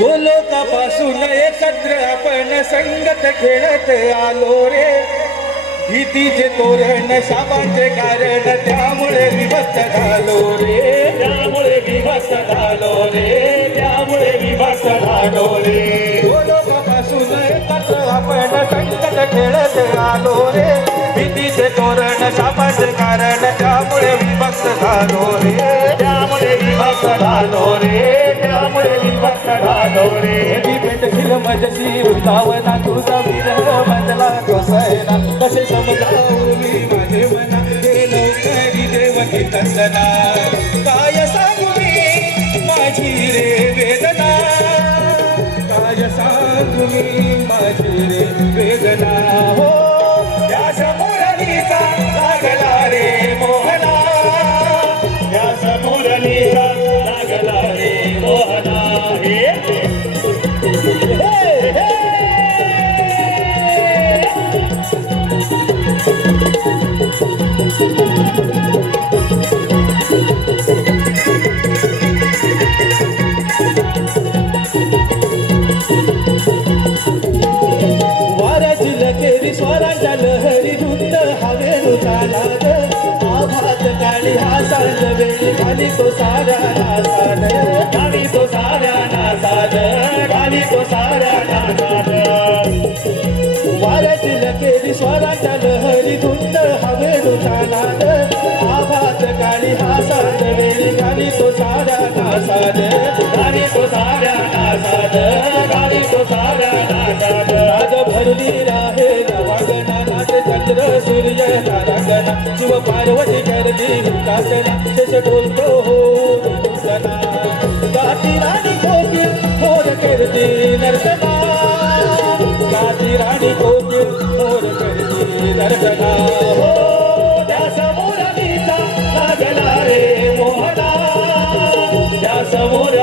गोलोकापासून एकत्र आपण संगत खेळत आलो रे. भीतीचे तोरण शापांचे कारण त्यामुळे विभक्त झालो रे. त्यामुळे विभक्त झालो रे. त्यामुळे विभक्त झालो रे. गोलोकापासून एकत्र आपण संगत खेळत आलो रे. भीतीचे तोरण शापांचे कारण त्यामुळे विभक्त झालो रे. त्यामुळे विभक्त झालो रे. डोळे झालो रे कधी भेटशील माझ्याशी. वृंदावना तुझा विरह मधला कोसळला कसे मी माझे मना. हे लवकरी देवकी तंदना काय सांगू मी माझी रे वेदना. काय सांगू मी? वाऱ्याची लकेरी स्वराच्या लहरी धुंद हवेनु चालाद. आभात काळी हा सांज वेळी खाली तो सारा नासाद. गाली तो साऱ्या नासाद गाली तो साऱ्या नासाद. वाऱ्याची लकेरी स्वराच्या लहरी धुंद हवेनु चालाद. आभात काळी हा सांज वेळी खाली तो सारा नासाद. चंद्र सूर्य शिव पार्वती करती शेष बोलतो हो राणी कोकिल मोर करती राणी कोकिल मोर करती हो त्या समोर लागला रे मोहना. त्या समोर